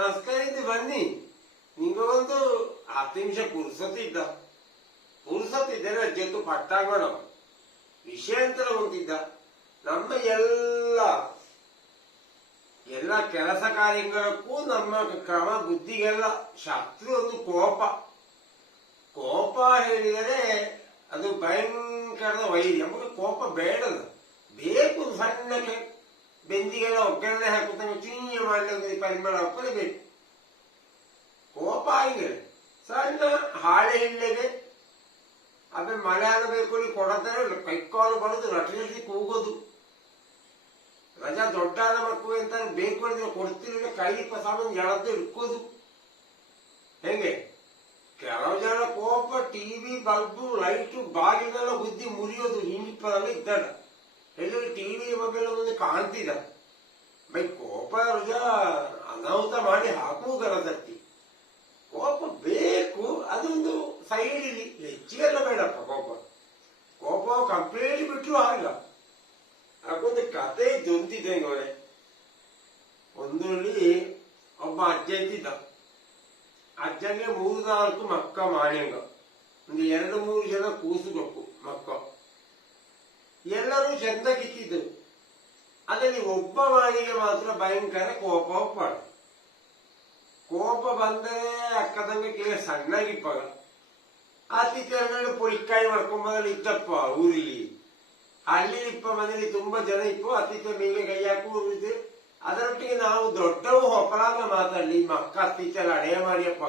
ನಮಸ್ಕಾರ ಬನ್ನಿ. ನಿಮಗೊಂದು ಹತ್ತು ನಿಮಿಷ ಪುರುಸತ್ತಿದ್ದ ಪುರುಸತ್ತಿದ್ದರೆ ಜೊತೆ ಪಟ್ಟಾಗೋಣ ವಿಷಯಾಂತರ ಹೊಂದಿದ್ದ ನಮ್ಮ ಎಲ್ಲ ಎಲ್ಲ ಕೆಲಸ ಕಾರ್ಯಗಳಕ್ಕೂ ನಮ್ಮ ಕ್ರಮ ಬುದ್ಧಿಗೆಲ್ಲ ಶತ್ರು ಒಂದು ಕೋಪ. ಕೋಪ ಹೇಳಿದರೆ ಅದು ಭಯಂಕರದ ವೈರಿ ನಮಗೆ ಕೋಪ ಬೇಡದು ಬೇಕು ಸಣ್ಣಕ್ಕೆ. ಬೆಂದಿಗೆಲ್ಲ ಒಗ್ಗರಣೆ ಹಾಕುತ್ತಾನೆ ಚೀನಿ ಮಾಡಲಿಕ್ಕೆ ಪರಿಮಳ ಹಾಕೋದೇ ಬೇಕು ಕೋಪ ಹಿಂಗೆ ಸಣ್ಣ ಹಾಳೆ ಹಿಳ್ಳೆಗೆ ಆಮೇಲೆ ಮಳೆ ಆಗಬೇಕು ಕೊಡತಾರೆ ಕೈಕಾಲು ಬಡದು ರಟಿಸಿ ಕೂಗೋದು ರಜಾ ದೊಡ್ಡಾದ ಮಕ್ಕಳು ಅಂತ ಬೇಕು ಅಂದ್ರೆ ಕೊಡ್ತಿರಲಿಲ್ಲ ಕೈ ಸಾಮಾನು ಎಳದ್ದು ಇಟ್ಕೋದು ಹೆಂಗೆ ಕೆಲವು ಜನ ಕೋಪ ಟಿವಿ ಬಲ್ಬು ಲೈಟು ಬಾಗಿಲೆಲ್ಲ ಬುದ್ಧಿ ಮುರಿಯೋದು ಹಿಂದಿಪ್ಪದಲ್ಲ ಇದ್ದಾಡ ಎಲ್ಲರೂ ಟಿವಿ ಮೊಬೈಲ್ ಮುಂದೆ ಕಾಣ್ತಿದ್ದ. ಬೈ ಕೋಪ ರುಜ, ಅನಾಹುತ ಮಾಡಿ ಹಾಕುವುದಲ್ಲ ಸತ್ತಿ. ಕೋಪ ಬೇಕು, ಅದೊಂದು ಸೈಡ್ ಇಲ್ಲಿ. ಹೆಚ್ಚಿಗೆಲ್ಲ ಬೇಡಪ್ಪ ಕೋಪ. ಕೋಪ ಕಂಪ್ಲೀಟ್ ಬಿಟ್ಟರು ಆಗಿಲ್ಲ ಅದಕ್ಕೊಂದು ಕತೆ ಜೊಂತಿದೆ ಅವಳೆ ಒಂದರಲ್ಲಿ ಒಬ್ಬ ಅಜ್ಜ ಇದ್ದಿದ್ದ. ಅಜ್ಜನಿಗೆ ಮೂರು ನಾಲ್ಕು ಮಕ್ಕ ಮಾಡ್ಯಂಗ ಒಂದು ಎರಡು ಮೂರು ಜನ ಕೂಸಬೇಕು ಮಕ್ಕ. ಎಲ್ಲರೂ ಚಂದಕ್ಕಿತ್ತಿದ್ದು ಅದರಲ್ಲಿ ಒಬ್ಬ ಮಾನಿಗೆ ಮಾತ್ರ ಭಯಂಕರ ಕೋಪ ಒಪ್ಪಾಳ ಕೋಪ ಬಂದರೆ ಅಕ್ಕದಂಗ ಸಣ್ಣಗಿಪ್ಪಗ ಆತಿಥ್ಯ ಎರಡು ಪುಳಿಕಾಯಿ ಮಾಡ್ಕೊಂಬಲ್ಲಿ ಇದ್ದಪ್ಪ ಊರಿಲಿ ಅಲ್ಲಿ ಇಪ್ಪ ಮನೇಲಿ ತುಂಬಾ ಜನ ಇಪ್ಪು ಅತಿಥ್ಯ ಮೇಲೆ ಕೈ ಹಾಕುವುದು ಅದರೊಟ್ಟಿಗೆ ನಾವು ದೊಡ್ಡವು ಹೊಪ್ಪಲಾಗ ಮಾತಾಡಲಿ ಮಕ್ಕ ಅತ್ತಿತ್ಯ ಅಡೆಯ ಮಾಡಿಯಪ್ಪ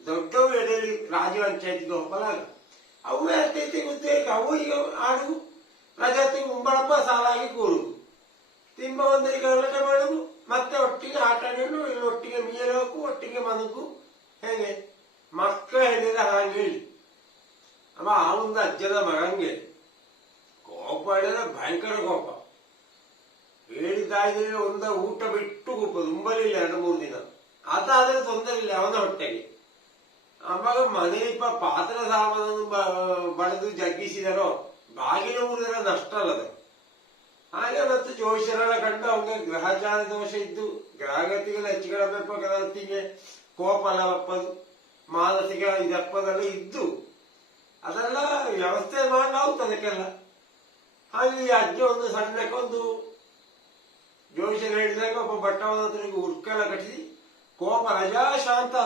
ದೊಡ್ಡವು ಎಡೆಯಲ್ಲಿ ರಾಜ ಪಂಚಾಯತಿಗೆ ಹೊಪ್ಪಲಾಗ ಅವು ಅತ್ತೈತಿ ಗೊತ್ತೇ ಅವು ಈಗ ಆಡು ರಜಾತಿ ಉಂಬಳಪ್ಪ ಸಾಲಾಗಿ ಕೂರು. ತಿಂಬ ಒಂದರಿಗೆ ಗಲಾಟ ಮಾಡುದು, ಮತ್ತೆ ಒಟ್ಟಿಗೆ ಆಟ ಆಡೋಣ ಇಲ್ಲಿ ಒಟ್ಟಿಗೆ ಮೀರಬೇಕು ಒಟ್ಟಿಗೆ ಮನಗು ಹೇಗೆ? ಮಕ್ಕಳು ಹೇಳಿದ ಹಾಗೆ. ಹೇಳಿ ಅವ ಆ ಒಂದು ಅಜ್ಜನ ಮಗಂಗೆ ಕೋಪ ಹೇಳಿದ್ರೆ ಭಯಂಕರ ಕೋಪ. ಹೇಳಿದ್ದಾಯ್ದ್ರೆ ಒಂದ ಊಟ ಬಿಟ್ಟು ಕೂಪದು ಉಂಬಲಿಲ್ಲ ಎರಡು ಮೂರು ದಿನ. ಅದಾದ್ರೆ ತೊಂದರೆ ಇಲ್ಲ, ಅವನ ಹೊಟ್ಟೆಗೆ. ಆವಾಗ ಮನೆಯಪ್ಪ ಪಾತ್ರ ಸಾಮಾನನ್ನು ಬ- ಬಡಿದು ಜಗ್ಗಿಸಿದರೋ ಬಾಗಿಲು ನಷ್ಟ ಅಲ್ಲದ. ಹಾಗೆ ಮತ್ತು ಜೋಶಿಯರೆಲ್ಲ ಕಂಡು ಅವಂಗೆ ಗ್ರಹಚಾರ ದೋಷ ಇದ್ದು ಗ್ರಹಗತಿಗೆಲ್ಲ ಹೆಚ್ಚಿಗೆ ಗ್ರಹತಿಗೆ ಕೋಪ ಅಲ್ಲವಪ್ಪದು ಮಾನಸಿಕ ಇದಪ್ಪದೆಲ್ಲ ಇದ್ದು, ಅದೆಲ್ಲ ವ್ಯವಸ್ಥೆ ಮಾಡಲಾಗುತ್ತೆ ಅದಕ್ಕೆಲ್ಲ ಹಾಗೆ ಈ ಅಜ್ಜ ಒಂದು ಸಣ್ಣಕ್ಕೊಂದು ಜ್ಯೋತಿಷರು ಹೇಳಿದಾಗ ಒಬ್ಬ ಬಟ್ಟವನ್ನ ಉರ್ಕಲ ಉರ್ಕೆಲ್ಲ ಕಟ್ಟಿಸಿ ಕೋಪ ರಜಾ ಶಾಂತ.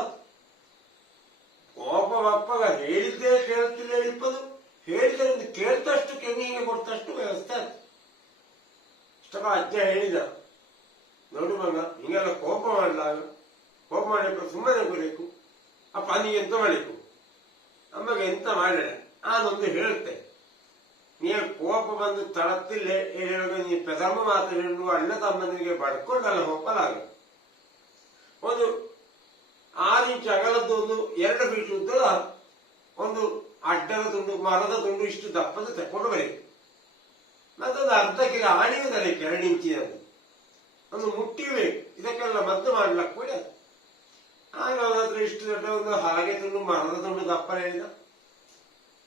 ಕೋಪ ಬಪ್ಪಗ ಹೇಳಿದ್ದೇ ಕೇಳುತ್ತಿಲ್ಲ ಹೇಳಿಪ್ಪದು ಹೇಳಿದ್ರೆ ಒಂದು ಕೇಳ್ತಷ್ಟು ಕೆನ್ನಿಗೆ ಕೊಡ್ತಷ್ಟು ವ್ಯವಸ್ಥೆ ಆಯ್ತು ಇಷ್ಟಪ್ಪ ಅಜ್ಜ ಹೇಳಿದ. ನೋಡು ಮಗ ಹಿಂಗೆಲ್ಲ ಕೋಪ ಮಾಡಲಾಗ ಕೋಪ ಮಾಡಬೇಕು ಸುಮ್ಮನೆ ಬರಬೇಕು ಅಪ್ಪ ನೀ ಎಂತ ಮಾಡಬೇಕು ಅಮ್ಮಗೆ ಎಂತ ಮಾಡಲ್ಲ ನಾನೊಂದು ಹೇಳುತ್ತೆ ನೀ ಕೋಪ ಬಂದು ತಳತ್ತಿಲ್ಲ ಹೇಳುವಾಗ ನೀ ಪ್ರಥಮ ಮಾತು ಹೇಳುವ ಅಣ್ಣ ತಮ್ಮನಿಗೆ ಬಡ್ಕೊಂಡಲ್ಲ ಹೋಗಲಾಗ. ಒಂದು ಆರು ಇಂಚು ಅಗಲದ್ದು ಒಂದು ಎರಡು ಫೀಟ್ ಉದ್ದದ ಒಂದು ಅಡ್ಡದ ತುಂಡು, ಮರದ ತುಂಡು ಇಷ್ಟು ದಪ್ಪದ ತಕೊಂಡು ಬರೀಬೇಕು. ಮತ್ತೊಂದು ಅರ್ಧ ಕಿಲೋ ಆಣಿಯುವುದಲ್ಲ ಎರಡು ಇಂಚಿನದು ಒಂದು ಮುಟ್ಟಿಬೇಕು ಇದಕ್ಕೆಲ್ಲ ಮದ್ದು ಮಾಡ್ಲಕ್ಕೆ ಕೂಡ. ಆಗ ಹತ್ರ ಇಷ್ಟು ದೊಡ್ಡ ಒಂದು ಹಾಗೆ ತುಂಡು ಮರದ ತುಂಡು ದಪ್ಪ ಹೇಳಿದ.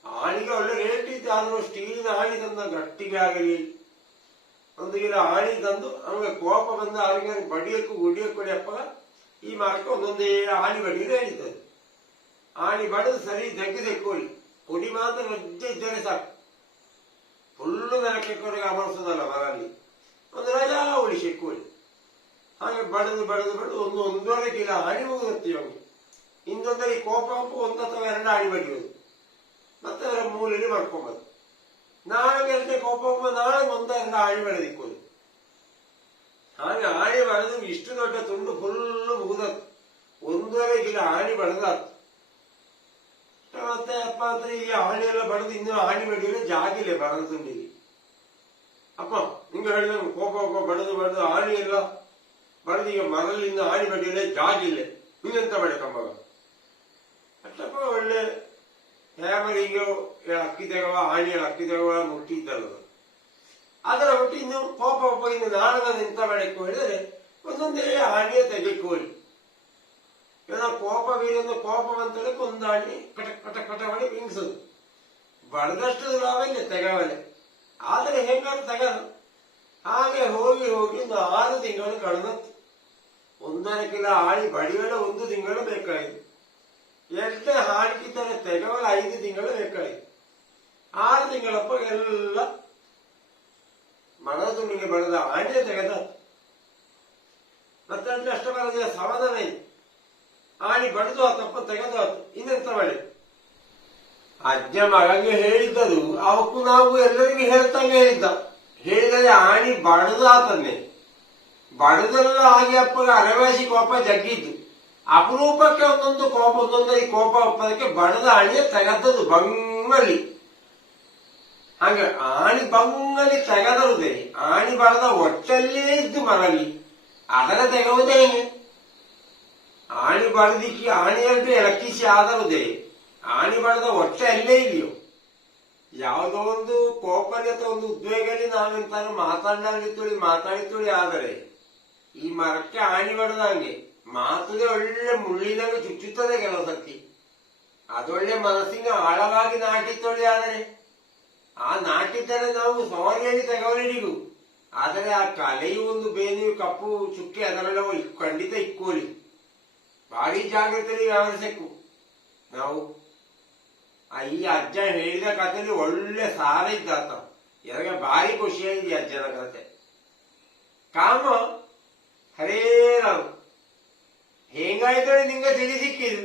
ಆಣಿಗೆ ಒಳ್ಳೆ ರೇಟ್ ಇತ್ತು, ಆದರೂ ಸ್ಟೀಲಿನ ಆಣಿ ತಂದ ಗಟ್ಟಿಗೆ ಆಗಲಿ ಒಂದು ಕಿಲೋ ಆಣಿ ತಂದು ಅವನಿಗೆ ಕೋಪ ಬಂದು ಅವನಿಗೆ ಬಡಿಯಕ್ಕೂ ಗುಡಿಯಕ್ಕೂ ಕೊಡಿಯಪ್ಪ ಈ ಮಾರ್ಕ ಒಂದೊಂದೇ ಆಣಿ ಬಡಿದು ಹೇಳಿದ್ದದು ಆಣಿ ಬಡಿದು ಸರಿ ತೆಗೆದೆಕ್ಕೊಳ್ಳಿ ಕೊಡಿ ಮಾತ್ರ ರಜ್ಜೆ ಇದ್ದರೆ ಸಾಕು. ಫುಲ್ಲು ನೆಲಕ್ಕೆ ಕೊಡಗೆ ಅಮರ್ಸೋದಲ್ಲ ಮರಲ್ಲಿ ಒಂದು ರಜಾ ಉಳಿಸಿಕೊಳ್ಳಿ ಹಾಗೆ ಬಡದು ಬಡದು ಬಡದು ಒಂದು ಒಂದೂವರೆ ಕಿಲೋ ಆಣಿ ಹೋಗುತ್ತೆ ಅವನಿಗೆ ಇನ್ನೊಂದರಲ್ಲಿ ಕೋಪ ಉಪ್ಪು ಒಂದು ಅಥವಾ ಎರಡು ಆಣಿ ಬಡಿಯೋದು ಮತ್ತೆ ಅದರ ಮೂಲೆಯಲ್ಲಿ ಮಾಡ್ಕೊಂಬದು ನಾಳೆ ಗೆಲ್ತೆ ಕೋಪ ಉಪ್ಪು ನಾಳೆ ಒಂದೆರಡು ಆಣಿ ಬೆಳೆದಿಕ್ಕೋದು ಹಾಗೆ ಆಣಿ ಬಳೆದು ಇಷ್ಟು ದೊಡ್ಡ ತುಂಡು ಫುಲ್ಲು ಮುಗಿದತ್ತು ಒಂದೂವರೆ ಕಿಲೋ ಆಣಿ ಬಡದಾತು ಮತ್ತೆ ಅಪ್ಪ ಅಂದ್ರೆ ಈ ಆಣಿ ಎಲ್ಲ ಬಡದು ಇನ್ನೂ ಆಣಿ ಬಡಿಯಲು ಜಾಗಿಲ್ಲ ಬಡದ ತುಂಡಿಗೆ ಅಪ್ಪ ನಿಂಗೆ ಹೇಳಿದ ಕೋಪ ಕೋಪ ಬಡದು ಬಡದು ಆಣಿ ಎಲ್ಲ ಬಡದು ಈಗ ಮರಲಿಂದ ಆಣಿ ಬಡಿಯಲೇ ಜಾಗಿಲ್ಲ ನೀನೆಂತ ಬಡೆ ಕಂಬಗ ಅಷ್ಟಪ್ಪ ಒಳ್ಳೆ ಹ್ಯಾಮರಿಗೆ ಅಕ್ಕಿ ತೆಗವ ಆಣಿಯ ಅಕ್ಕಿ ತೆಗವ ಮುಟ್ಟಿ ಇದ್ದಲ್ಲ ಅದರ ಒಟ್ಟು ಇನ್ನು ಕೋಪ ಕೋಪ ಇನ್ನು ನಾಳದ ನಿಂತ ಬಡಕ್ಕೆ ಹೇಳಿದರೆ ಒಂದೊಂದೇ ಆಣಿಯ ತೆಗೆಕೊಳ್ಳಿ ಏನೋ ಕೋಪ ಬೀರೊಂದು ಕೋಪ ಬಂತಂದ್ರೆ ಒಂದು ಆಣಿ ಕಟ ಕಟ ಕಟ ಮಾಡಿ ಬಿಂಗಿಸೋದು ಬಡದಷ್ಟು ಲಾಭಲ್ಲ ತೆಗವಲೆ ಆದರೆ ಹೆಂಗಾರು ತಗದು. ಹಾಗೆ ಹೋಗಿ ಹೋಗಿ ಒಂದು ಆರು ತಿಂಗಳು ಕಳೆದತ್ತು ಒಂದರ ಕಿಲೋ ಆಳಿ ಬಡಿಯಲು ಒಂದು ತಿಂಗಳು ಬೇಕಾಯಿತು. ಎಷ್ಟೇ ತರ ತೆಗವಲ ಐದು ತಿಂಗಳು ಬೇಕಾಯಿತು. ಆರು ತಿಂಗಳಪ್ಪ ಎಲ್ಲ ಮನ ತುಂಬಿಗೆ ಬೆಳೆದ ಆಂಡೆ ತೆಗೆದ ಮತ್ತೆ ಅಷ್ಟು ಬರದೇ ಸಮಾಧಾನ ಆಣಿ ಬಡಿದು ಆತಪ್ಪ ತೆಗೆದು ಆತು ಇನ್ನೆಂತ ಮಾಡಿ ಅಜ್ಜ ಮಗಗೆ ಹೇಳಿದ್ದದು ಅವಕ್ಕೂ ನಾವು ಎಲ್ಲರಿಗೂ ಹೇಳ್ತಂಗೆ ಹೇಳಿದ್ದ ಹೇಳಿದರೆ ಆಣಿ ಬಡದು ಆತನ್ನೇ ಬಡದೆಲ್ಲ ಆಗಿ ಅಪ್ಪಗೆ ಅರವಾಸಿ ಕೋಪ ಜಗ್ಗಿದ್ದು ಅಪರೂಪಕ್ಕೆ ಒಂದೊಂದು ಕೋಪ ಒಂದೊಂದು ಕೋಪ ಒಪ್ಪದಕ್ಕೆ ಬಡದ ಆಣಿಯ ತೆಗೆದದ್ದು ಬಂಗಲಿ ಹಂಗ ಆಣಿ ಬಂಗಲಿ ತೆಗೆದರುದೇ ಆಣಿ ಬಡದ ಒಟ್ಟಲ್ಲೇ ಇದ್ದು ಮರಲಿ ಅದರ ತೆಗೆವುದೇ ಆಣಿ ಬಡದಿಕ್ಕಿ ಆಣಿಯಲ್ದು ಎಲಕ್ಕಿಸಿ ಆದರುದೇ ಆಣಿ ಬಡದ ಹೊಟ್ಟೆ ಅಲ್ಲೇ ಇಲ್ಲಿಯೋ? ಯಾವುದೋ ಒಂದು ಕೋಪನೆ ಅಥವಾ ಒಂದು ಉದ್ವೇಗದಲ್ಲಿ ನಾವೆಂತಾರು ಮಾತಾಡಿ ಮಾತಾಡಿತ್ತೊಳಿ ಆದರೆ ಈ ಮರಕ್ಕೆ ಆಣಿ ಬಡದಂಗೆ ಮಾತುದೇ ಒಳ್ಳೆ ಮುಳ್ಳಿನಲ್ಲಿ ಚುಚ್ಚುತ್ತದೆ ಕೆಲವು ಸತಿ ಅದೊಳ್ಳೆ ಮನಸ್ಸಿನ ಆಳವಾಗಿ ನಾಟಿತ್ತೊಳ್ಳಿ ಆದರೆ ಆ ನಾಟಿದ್ದರೆ ನಾವು ಸವಾರಿಯಲ್ಲಿ ಹೇಳಿ ತಗವಲಿಡಿಗೂ ಆದರೆ ಆ ಕಲೆಯು ಒಂದು ಬೇನೆಯು ಕಪ್ಪು ಚುಕ್ಕಿ ಅದರಲ್ಲ ಖಂಡಿತ ಇಕ್ಕೋಲಿ. ಭಾರಿ ಜಾಗ್ರತೆಯಲ್ಲಿ ವ್ಯವಹರಿಸಬೇಕು ನಾವು ಈ ಅಜ್ಜ ಹೇಳಿದ ಕಥೆಯಲ್ಲಿ ಒಳ್ಳೆ ಸಾರ ಇದ್ದಾತ ನನಗೆ ಭಾರಿ ಖುಷಿಯಾಗಿದೆ ಈ ಅಜ್ಜನ ಕಥೆ ಕಾಮ, ಹರೇ ರಾಮ್. ಹೇಗಾಯ್ತೇಳಿ ನಿಂಗೆ ತಿಳಿ ಸಿಕ್ಕಿದು